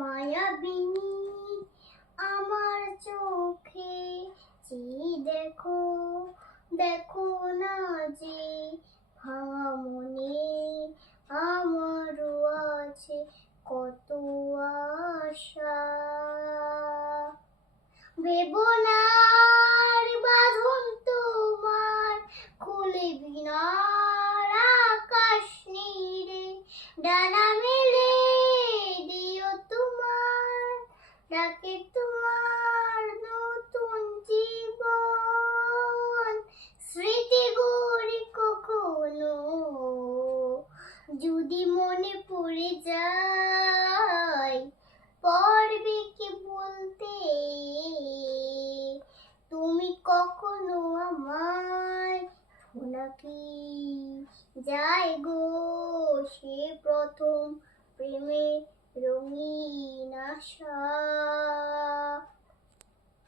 মায়াবিনী আমার চোখে চেয়ে দেখো, দেখো না যে ভাঙা মনে আমারও আছে কত আশা। বেদনার বাঁধন তোমার খুলে বিনার আকাশ নীড়ে, ডানা মেলে দিও তোমার ডাকে তোমার নতুন জীবন। স্মৃতি গড়ি কখনো যদি মনে পড়ে যায়, পারবে কি বলতে তুমি কখনো আমায় নাকি যায় গো সে প্রথম প্রেমে রঙিন আশা।